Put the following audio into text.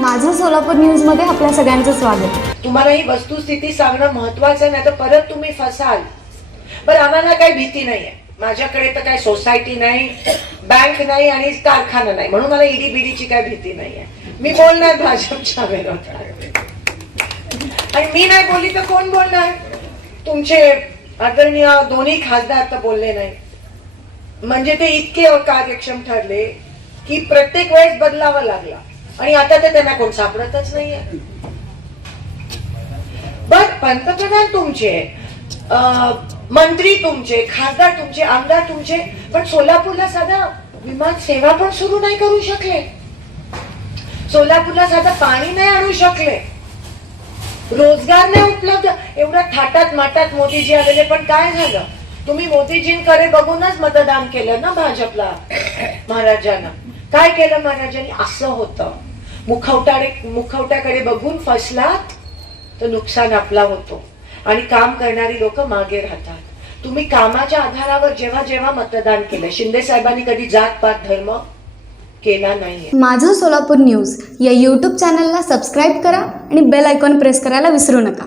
माझं सोलापूर न्यूजमध्ये आपल्या सगळ्यांचं स्वागत. तुम्हाला ही वस्तुस्थिती सांगणं महत्वाचं नाही तर परत तुम्ही फसाल. पण आम्हाला काही भीती नाहीये. माझ्याकडे तर काही सोसायटी नाही बँक नाही आणि कारखाना नाही. म्हणून मला ईडी बीडीची काही भीती नाहीये. मी बोलणार भाजपच्या विरोधात. आणि मी नाही बोलली तर कोण बोलणार? तुमचे आदरणीय दोन्ही खासदार तर बोलले नाही. म्हणजे ते इतके कार्यक्षम ठरले की प्रत्येक वेळेस बदलावा लागला. आणि आता तर त्यांना कोण सापडतच नाहीये. बर पंतप्रधान तुमचे मंत्री तुमचे खासदार तुमचे आमदार तुमचे पण सोलापूरला साधा विमान सेवा पण सुरू नाही करू शकले. सोलापूरला साधा पाणी नाही आणू शकले. रोजगार नाही उपलब्ध. एवढ्या थाटात माटात मोदीजी आलेले पण काय झालं? तुम्ही मोदीजींकडे बघूनच मतदान केलं ना भाजपला महाराजांना? काय केलं महाराजांनी? असं होतं. मुखवटाडे मुखवट्याकडे बघून फसलात तर नुकसान आपला होतो. आणि काम करणारी लोक मागे राहतात. तुम्ही कामाच्या आधारावर जेव्हा जेव्हा मतदान केलं शिंदे साहेबांनी कधी जात पात धर्म केला नाही माझं सोलापूर न्यूज या यूट्यूब चॅनलला सबस्क्राईब करा आणि बेल आयकॉन प्रेस करायला विसरू नका.